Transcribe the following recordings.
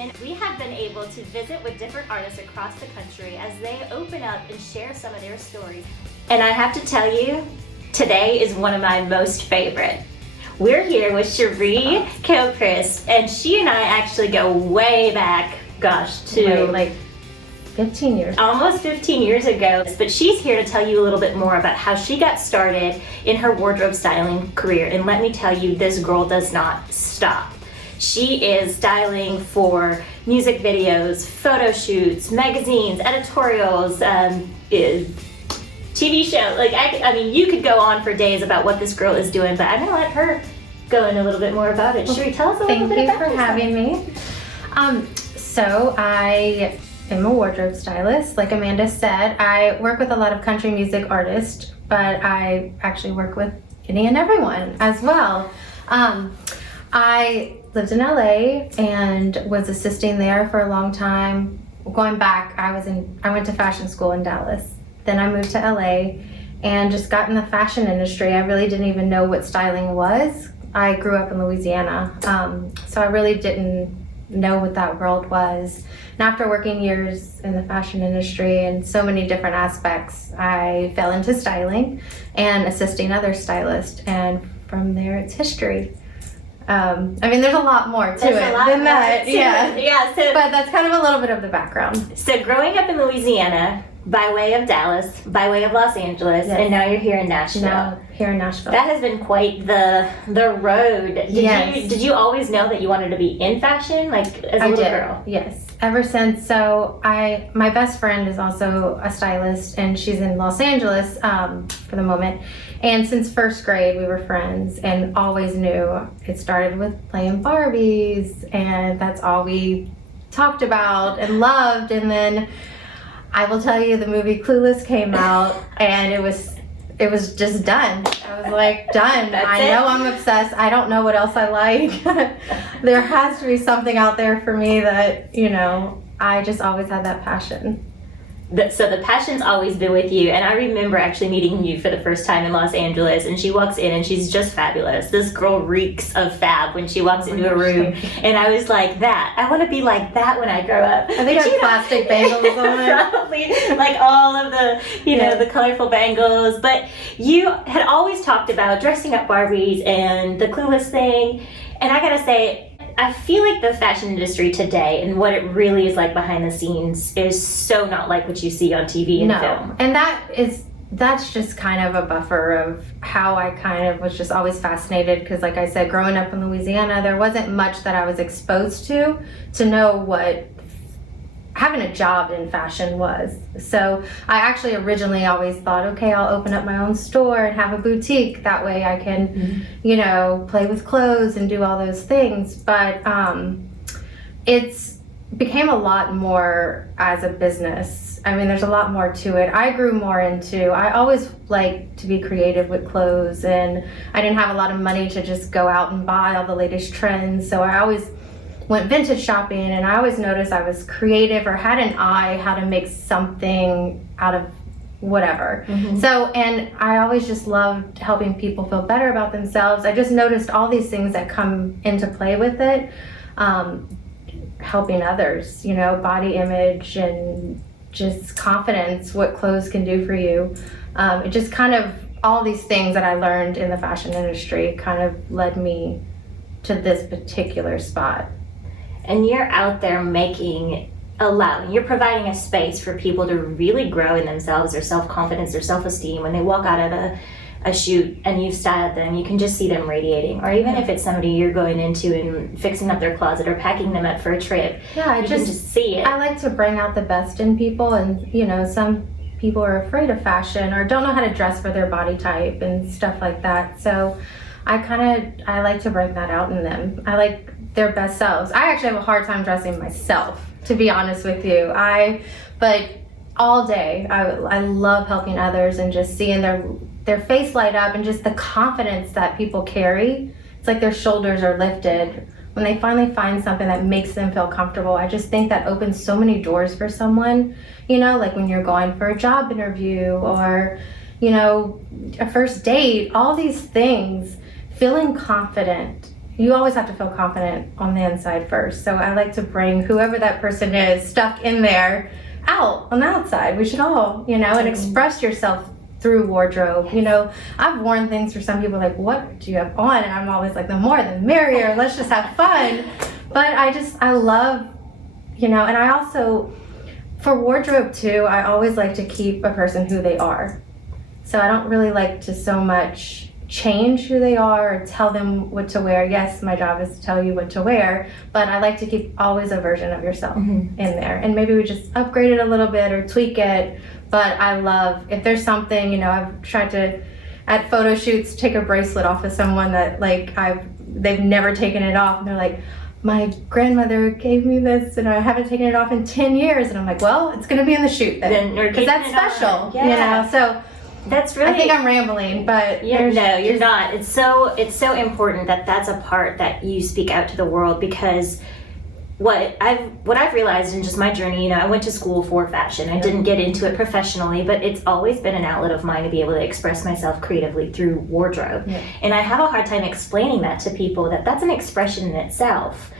fashion. We have been able to visit with different artists across the country as they open up and share some of their stories. And I have to tell you, today is one of my most favorite. We're here with Cherie Kilchrist, and she and I actually go way back, to like 15 years. Almost 15 years ago. But she's here to tell you a little bit more about how she got started in her wardrobe styling career. And let me tell you, this girl does not stop. She is styling for music videos, photo shoots, magazines, editorials, TV shows. Like, I mean, you could go on for days about what this girl is doing, but I'm gonna let her go in a little bit more about it. Cherie, tell us a little bit about Thank you for having me. So I am a wardrobe stylist. Like Amanda said, I work with a lot of country music artists, but I actually work with any and everyone as well. I lived in LA and was assisting there for a long time. Going back, I went to fashion school in Dallas. Then I moved to LA and just got in the fashion industry. I really didn't even know what styling was. I grew up in Louisiana, so I really didn't know what that world was. And after working years in the fashion industry and so many different aspects, I fell into styling and assisting other stylists, and from there it's history. I mean, there's a lot more to it than that. Yeah. But that's kind of a little bit of the background. So growing up in Louisiana, by way of Dallas, by way of Los Angeles, yes. And now you're here in Nashville. Now here in Nashville. That has been quite the road. Did you always know that you wanted to be in fashion, like as a little girl? Yes, ever since. So my best friend is also a stylist, and she's in Los Angeles for the moment. And since first grade, we were friends, and always knew. It started with playing Barbies, and that's all we talked about and loved. And then I will tell you, the movie Clueless came out, and it was just done. I was like, done. I know I'm obsessed. I don't know what else I like. There has to be something out there for me that, I just always had that passion. So the passion's always been with you, and I remember actually meeting you for the first time in Los Angeles, and she walks in and she's just fabulous. This girl reeks of fab when she walks into a room, and I was like, I want to be like that when I grow up. I think I have plastic bangles on it. Probably, like all of the, the colorful bangles, but you had always talked about dressing up Barbies and the Clueless thing, and I gotta say, I feel like the fashion industry today and what it really is like behind the scenes is so not like what you see on TV and film. And that's just kind of a buffer of how I kind of was just always fascinated, because like I said, growing up in Louisiana, there wasn't much that I was exposed to know what having a job in fashion was. So I actually originally always thought, okay, I'll open up my own store and have a boutique. That way I can, play with clothes and do all those things. But it's became a lot more as a business. I mean, there's a lot more to it. I grew more into, I always liked to be creative with clothes, and I didn't have a lot of money to just go out and buy all the latest trends. So I always went vintage shopping, and I always noticed I was creative or had an eye how to make something out of whatever. So, and I always just loved helping people feel better about themselves. I just noticed all these things that come into play with it. Helping others, body image and just confidence, what clothes can do for you. It just kind of, all these things that I learned in the fashion industry kind of led me to this particular spot. And you're out there you're providing a space for people to really grow in themselves, their self-confidence, their self-esteem. When they walk out of a shoot and you've styled them, you can just see them radiating. Or even if it's somebody you're going into and fixing up their closet or packing them up for a trip, you can just see it. I like to bring out the best in people, and some people are afraid of fashion or don't know how to dress for their body type and stuff like that. So I like to bring that out in them. I like their best selves. I actually have a hard time dressing myself, to be honest with you. But all day, I love helping others and just seeing their face light up and just the confidence that people carry. It's like their shoulders are lifted when they finally find something that makes them feel comfortable. I just think that opens so many doors for someone, like when you're going for a job interview or, a first date, all these things, feeling confident, you always have to feel confident on the inside first. So I like to bring whoever that person is stuck in there out on the outside. We should all, and express yourself through wardrobe. I've worn things for some people like, what do you have on? And I'm always like, the more the merrier, let's just have fun. But I love, and I also, for wardrobe too, I always like to keep a person who they are. So I don't really like to so much change who they are or tell them what to wear. Yes, my job is to tell you what to wear, but I like to keep always a version of yourself in there. And maybe we just upgrade it a little bit or tweak it. But I love, if there's something, I've tried to, at photo shoots, take a bracelet off of someone that they've never taken it off. And they're like, my grandmother gave me this and I haven't taken it off in 10 years. And I'm like, well, it's going to be in the shoot then. Because that's special, So that's really, I think I'm rambling, but no, you're not. It's so important that that's a part that you speak out to the world, because what I've realized in just my journey, I went to school for fashion. I didn't get into it professionally, but it's always been an outlet of mine to be able to express myself creatively through wardrobe. Yeah. And I have a hard time explaining that to people, that that's an expression in itself.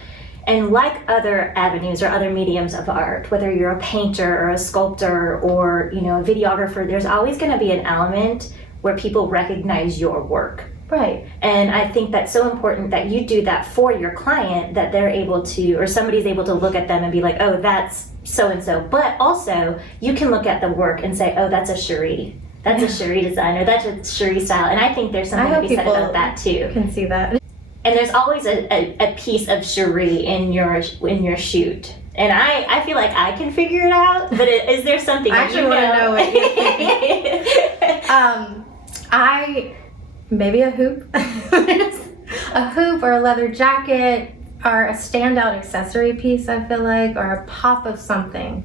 And like other avenues or other mediums of art, whether you're a painter or a sculptor or, a videographer, there's always going to be an element where people recognize your work. Right. And I think that's so important that you do that for your client, that they're able to, or somebody's able to look at them and be like, oh, that's so-and-so. But also, you can look at the work and say, oh, that's a Cherie. That's a Cherie designer. That's a Cherie style. And I think there's something to be said about that too. Can see that. And there's always a piece of Cherie in your shoot. And I feel like I can figure it out, but is there something I actually want to know what you're thinking. Maybe a hoop. A hoop or a leather jacket or a standout accessory piece, I feel like, or a pop of something.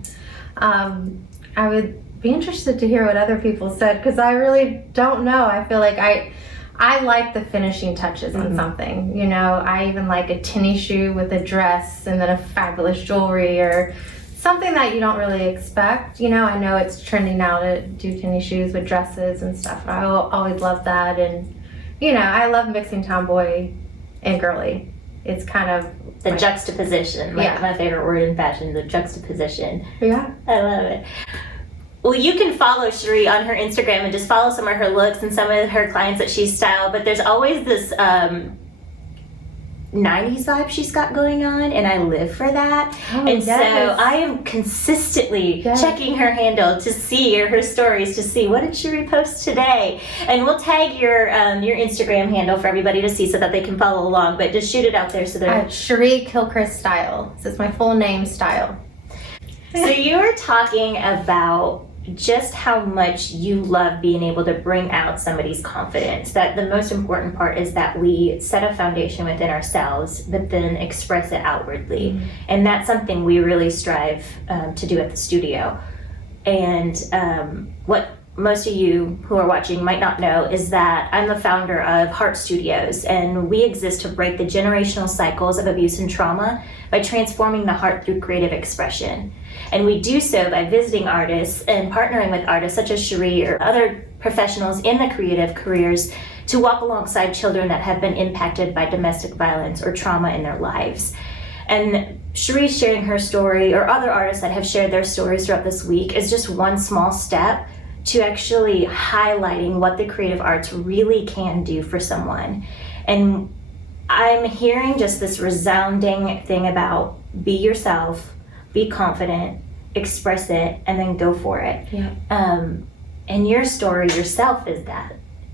I would be interested to hear what other people said, because I really don't know. I feel like I like the finishing touches on something. I even like a tinny shoe with a dress and then a fabulous jewelry, or something that you don't really expect. I know it's trending now to do tinny shoes with dresses and stuff. I always love that. And, I love mixing tomboy and girly. It's kind of the juxtaposition. My favorite word in fashion, the juxtaposition. Yeah. I love it. Well, you can follow Cherie on her Instagram and just follow some of her looks and some of her clients that she's styled. But there's always this 90s vibe she's got going on, and I live for that. So I am consistently checking her handle to see, or her stories to see, what did Cherie post today? And we'll tag your Instagram handle for everybody to see so that they can follow along. But just shoot it out there so they're Cherie Kilchrist Style. This is my full name, Style. So you were talking about just how much you love being able to bring out somebody's confidence, that the most important part is that we set a foundation within ourselves, but then express it outwardly. And that's something we really strive to do at the studio. And what most of you who are watching might not know is that I'm the founder of heArt Studios, and we exist to break the generational cycles of abuse and trauma by transforming the heart through creative expression. And we do so by visiting artists and partnering with artists such as Cherie or other professionals in the creative careers to walk alongside children that have been impacted by domestic violence or trauma in their lives. And Cherie sharing her story, or other artists that have shared their stories throughout this week, is just one small step to actually highlighting what the creative arts really can do for someone. And I'm hearing just this resounding thing about be yourself, be confident, express it, and then go for it. Yeah. And your story yourself is that.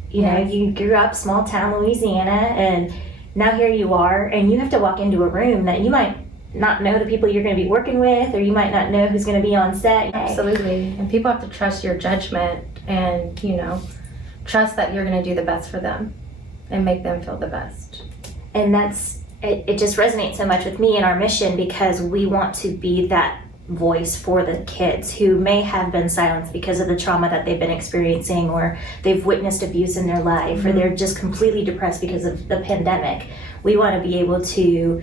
You know, you grew up small town Louisiana, and now here you are, and you have to walk into a room that you might not know the people you're going to be working with, or you might not know who's going to be on set. Absolutely. And people have to trust your judgment and, trust that you're going to do the best for them and make them feel the best. And it just resonates so much with me and our mission, because we want to be that voice for the kids who may have been silenced because of the trauma that they've been experiencing, or they've witnessed abuse in their life, or they're just completely depressed because of the pandemic. We want to be able to,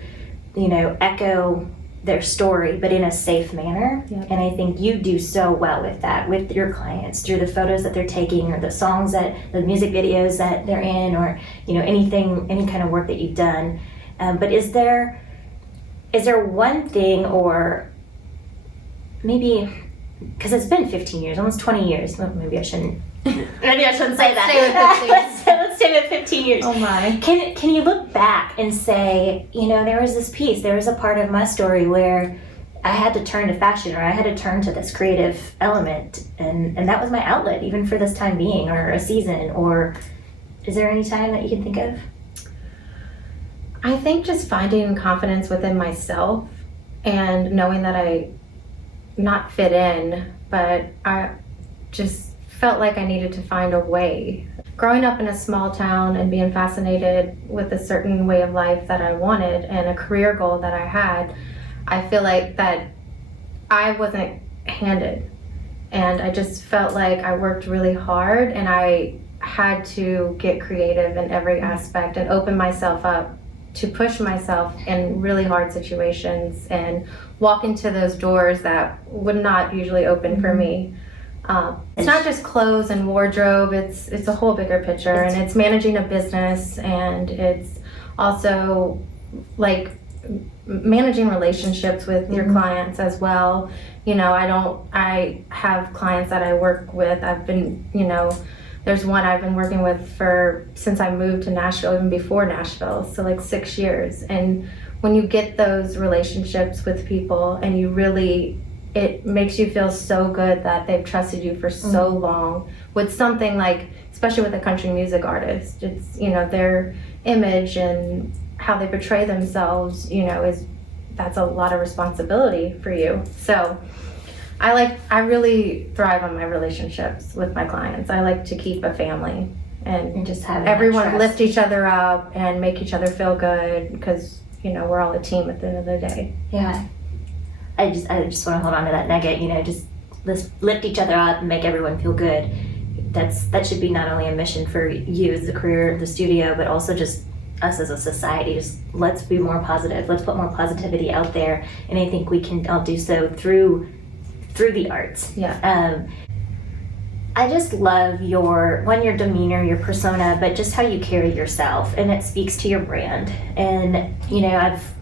echo their story, but in a safe manner. Yep. And I think you do so well with that, with your clients, through the photos that they're taking, or the songs the music videos that they're in, or, any kind of work that you've done. But is there one thing, or maybe, because it's been 15 years, almost 20 years. Well, maybe I shouldn't say that. Let's stay with 15 years. Oh my. Can you look back and say, there was this piece, there was a part of my story where I had to turn to fashion, or I had to turn to this creative element, and that was my outlet, even for this time being, or a season, or is there any time that you can think of? I think just finding confidence within myself and knowing that I not fit in, but I just felt like I needed to find a way. Growing up in a small town and being fascinated with a certain way of life that I wanted and a career goal that I had, I feel like that I wasn't handed. And I just felt like I worked really hard, and I had to get creative in every aspect and open myself up to push myself in really hard situations and walk into those doors that would not usually open for me. It's not just clothes and wardrobe, it's a whole bigger picture, and it's managing a business, and it's also like managing relationships with your clients as well. I have clients that I work with. I've been, there's one I've been working with since I moved to Nashville, even before Nashville, so like 6 years. And when you get those relationships with people, and it makes you feel so good that they've trusted you for so long with something like, especially with a country music artist, it's, their image and how they portray themselves, that's a lot of responsibility for you. So I really thrive on my relationships with my clients. I like to keep a family and just have everyone lift each other up and make each other feel good, because, we're all a team at the end of the day. Yeah. I just want to hold on to that nugget, just let's lift each other up and make everyone feel good. That should be not only a mission for you as a career, the studio, but also just us as a society. Just let's be more positive. Let's put more positivity out there. And I think we can all do so through the arts. Yeah. I just love your demeanor, your persona, but just how you carry yourself, and it speaks to your brand. And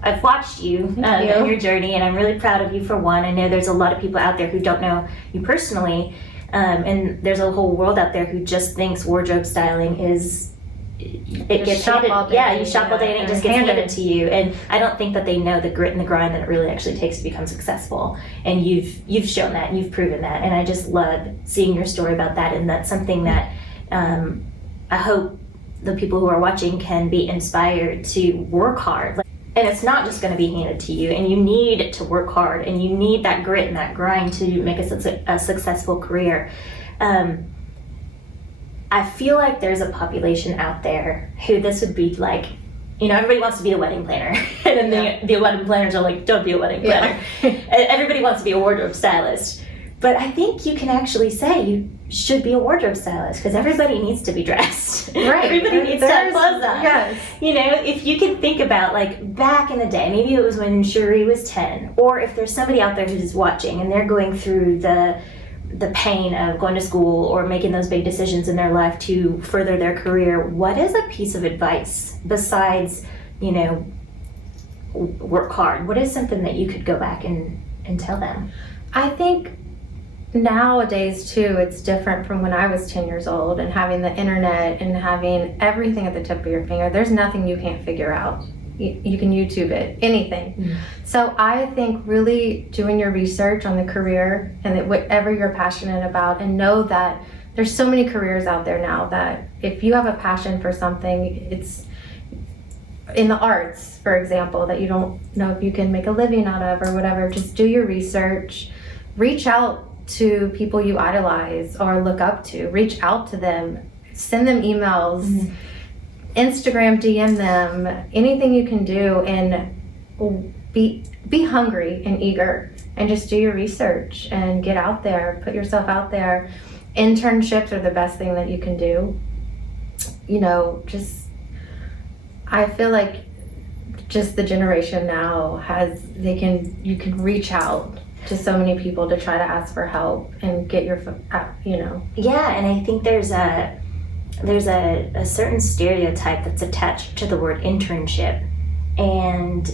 I've watched you in your journey, and I'm really proud of you for one. I know there's a lot of people out there who don't know you personally, and there's a whole world out there who just thinks wardrobe styling is gets handed. Yeah, you shop all day and it just gets handed to you. And I don't think that they know the grit and the grind that it really actually takes to become successful. And you've shown that, and you've proven that. And I just love seeing your story about that. And that's something that I hope the people who are watching can be inspired to work hard. And it's not just going to be handed to you, and you need to work hard, and you need that grit and that grind to make a successful career. I feel like there's a population out there who this would be like, everybody wants to be a wedding planner. And then the wedding planners are like, don't be a wedding planner. Everybody wants to be a wardrobe stylist. But I think you can actually say you should be a wardrobe stylist, because everybody needs to be dressed. Right. Everybody needs to have clothes on. Yes. If you can think about like back in the day, maybe it was when Cherie was 10, or if there's somebody out there who's watching and they're going through the pain of going to school or making those big decisions in their life to further their career, what is a piece of advice besides, work hard? What is something that you could go back and tell them? I think nowadays too, it's different from when I was 10 years old and having the internet and having everything at the tip of your finger. There's nothing you can't figure out. You can YouTube it, anything. Mm-hmm. So I think really doing your research on the career and that whatever you're passionate about, and know that there's so many careers out there now that if you have a passion for something, it's in the arts, for example, that you don't know if you can make a living out of or whatever, just do your research, reach out to people you idolize or look up to, reach out to them, send them emails, Instagram DM them, anything you can do, and be hungry and eager, and just do your research and get out there, put yourself out there. Internships are the best thing that you can do. I feel like just the generation now you can reach out to so many people to try to ask for help and get your. Yeah, and I think there's a certain stereotype that's attached to the word internship, And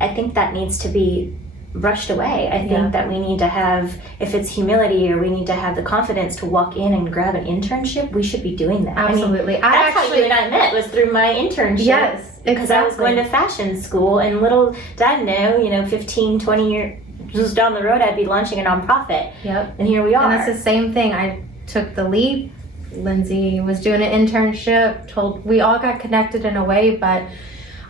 I think that needs to be brushed away. I think that we need to have, if it's humility or we need to have the confidence to walk in and grab an internship, we should be doing that. Absolutely. I mean, that's how you and I met, was through my internship. Yes, because I was going to fashion school, and little did I know, 15, 20 years just down the road, I'd be launching a nonprofit. Yep. And here we are. And it's the same thing. I took the leap. Lindsay was doing an internship. We all got connected in a way, but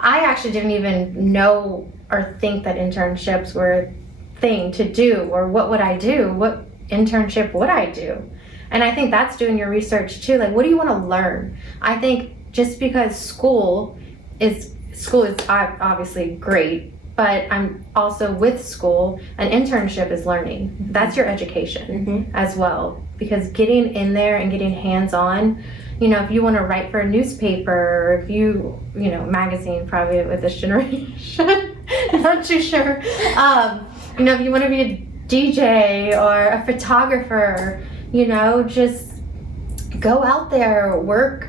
I actually didn't even know or think that internships were a thing to do, or what would I do? What internship would I do? And I think that's doing your research too. Like, what do you want to learn? I think just because school is obviously great, but I'm also with school, an internship is learning. That's your education as well. Because getting in there and getting hands-on, if you want to write for a newspaper, or if magazine probably with this generation, not too sure. If you want to be a DJ or a photographer, just go out there, work,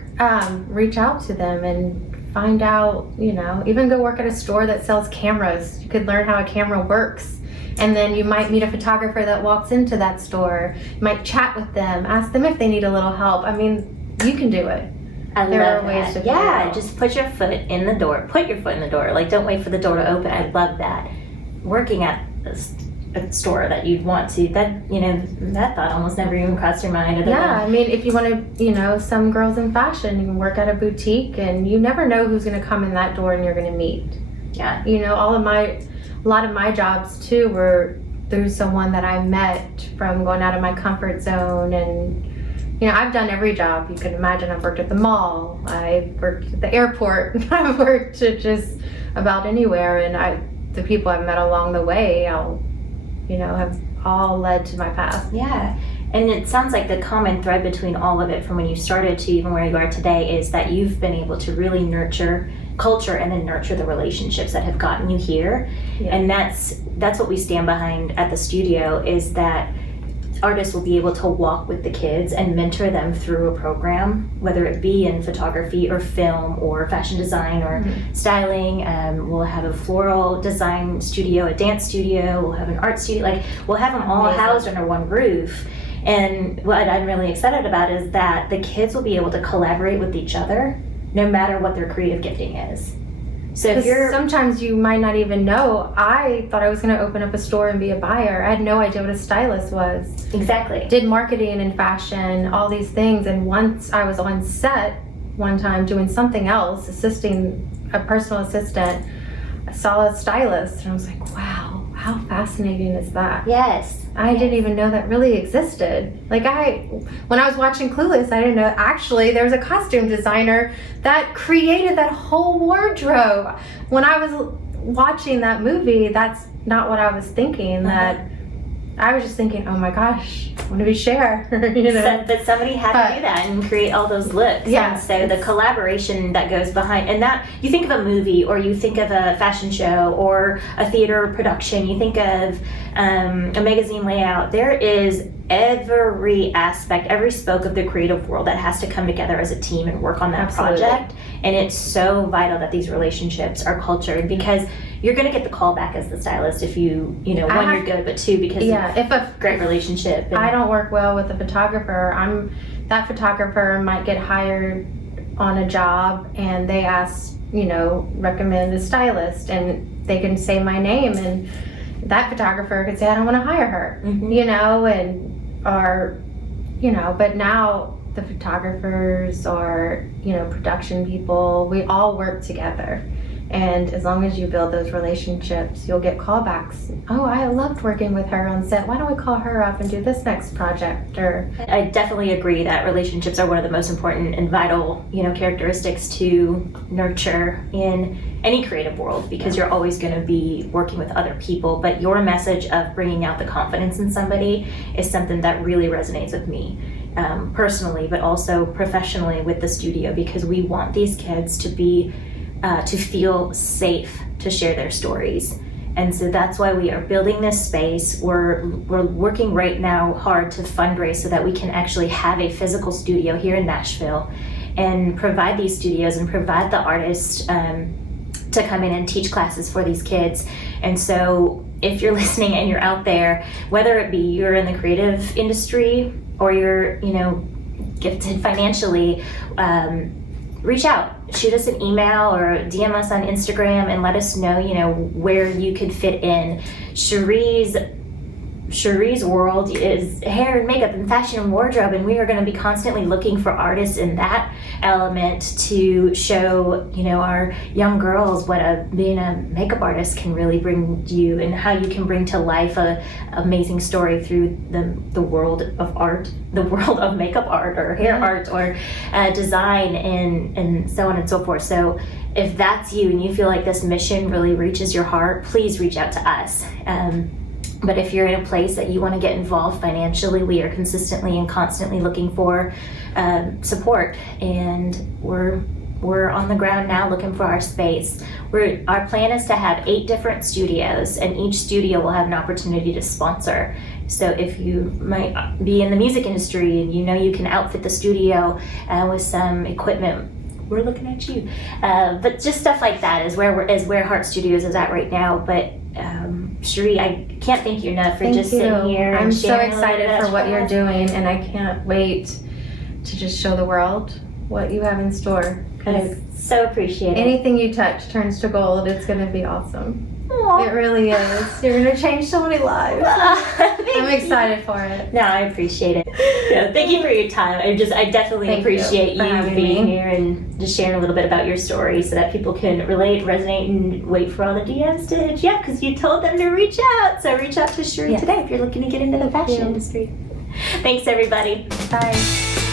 reach out to them and find out, even go work at a store that sells cameras. You could learn how a camera works. And then you might meet a photographer that walks into that store. You might chat with them, ask them if they need a little help. I mean, you can do it. There are ways to figure it out. Just put your foot in the door. Put your foot in the door. Like, don't wait for the door to open. I love that. Working at a store that you'd want to, that thought almost never even crossed your mind. I mean, if you want to, some girls in fashion, you can work at a boutique, and you never know who's going to come in that door and you're going to meet. Yeah. A lot of my jobs too were through someone that I met from going out of my comfort zone. And I've done every job you can imagine. I've worked at the mall, I've worked at the airport, I've worked at just about anywhere, and the people I've met along the way, have all led to my path. Yeah. And it sounds like the common thread between all of it, from when you started to even where you are today, is that you've been able to really nurture culture and then nurture the relationships that have gotten you here. Yeah. And that's what we stand behind at the studio, is that artists will be able to walk with the kids and mentor them through a program, whether it be in photography or film or fashion design or styling. We'll have a floral design studio, a dance studio, we'll have an art studio. We'll have them all housed under one roof. And what I'm really excited about is that the kids will be able to collaborate with each other no matter what their creative gifting is. So if sometimes you might not even know. I thought I was going to open up a store and be a buyer. I had no idea what a stylist was. Exactly. Did marketing and fashion, all these things. And once I was on set one time doing something else, assisting a personal assistant, I saw a stylist and I was like, wow, how fascinating is that? Yes. I didn't even know that really existed. When I was watching Clueless, I didn't know actually there was a costume designer that created that whole wardrobe. When I was watching that movie, that's not what I was thinking. That I was just thinking, oh my gosh, I want to be Cher. But somebody had to do that and create all those looks. Yeah. And so the collaboration that goes behind, and that, you think of a movie, or you think of a fashion show or a theater production, you think of a magazine layout. There is every aspect, every spoke of the creative world that has to come together as a team and work on that project. And it's so vital that these relationships are cultured, because you're going to get the call back as the stylist if one, you're good, but two, because if a great relationship. I don't work well with a photographer. That photographer might get hired on a job and they ask, recommend a stylist, and they can say my name, and that photographer could say, I don't want to hire her, but now the photographers or, production people, we all work together. And as long as you build those relationships, you'll get callbacks. Oh, I loved working with her on set. Why don't we call her up and do this next project? Or I definitely agree that relationships are one of the most important and vital, characteristics to nurture in any creative world, because you're always going to be working with other people. But your message of bringing out the confidence in somebody is something that really resonates with me. Personally, but also professionally with the studio, because we want these kids to be to feel safe to share their stories. And so that's why we are building this space. We're working right now hard to fundraise so that we can actually have a physical studio here in Nashville and provide these studios and provide the artists to come in and teach classes for these kids. And so if you're listening and you're out there, whether it be you're in the creative industry or you're, gifted financially, reach out, shoot us an email or DM us on Instagram and let us know, where you could fit in. Cherie's world is hair and makeup and fashion and wardrobe, and we are going to be constantly looking for artists in that element to show, our young girls what being a makeup artist can really bring you, and how you can bring to life a amazing story through the world of art, the world of makeup art or hair art or design and so on and so forth. So if that's you and you feel like this mission really reaches your heart, please reach out to us. But if you're in a place that you want to get involved financially, we are consistently and constantly looking for support, and we're on the ground now looking for our space. Our plan is to have 8 different studios, and each studio will have an opportunity to sponsor. So if you might be in the music industry and you can outfit the studio with some equipment, we're looking at you. But just stuff like that is where heArt Studios is at right now. But Cherie, I can't thank you enough for just sitting here. I'm and so sharing excited for what you're doing, and I can't wait to just show the world what you have in store. I so appreciate it. Anything you touch turns to gold. It's going to be awesome. Aww. It really is. You're going to change so many lives. I'm excited for it. No, I appreciate it. Yeah, thank you for your time. I definitely appreciate you being here and just sharing a little bit about your story so that people can relate, resonate, and wait for all the DMs to hit you up, because you told them to reach out. So reach out to Cherie today if you're looking to get into the fashion industry. Thanks, everybody. Bye.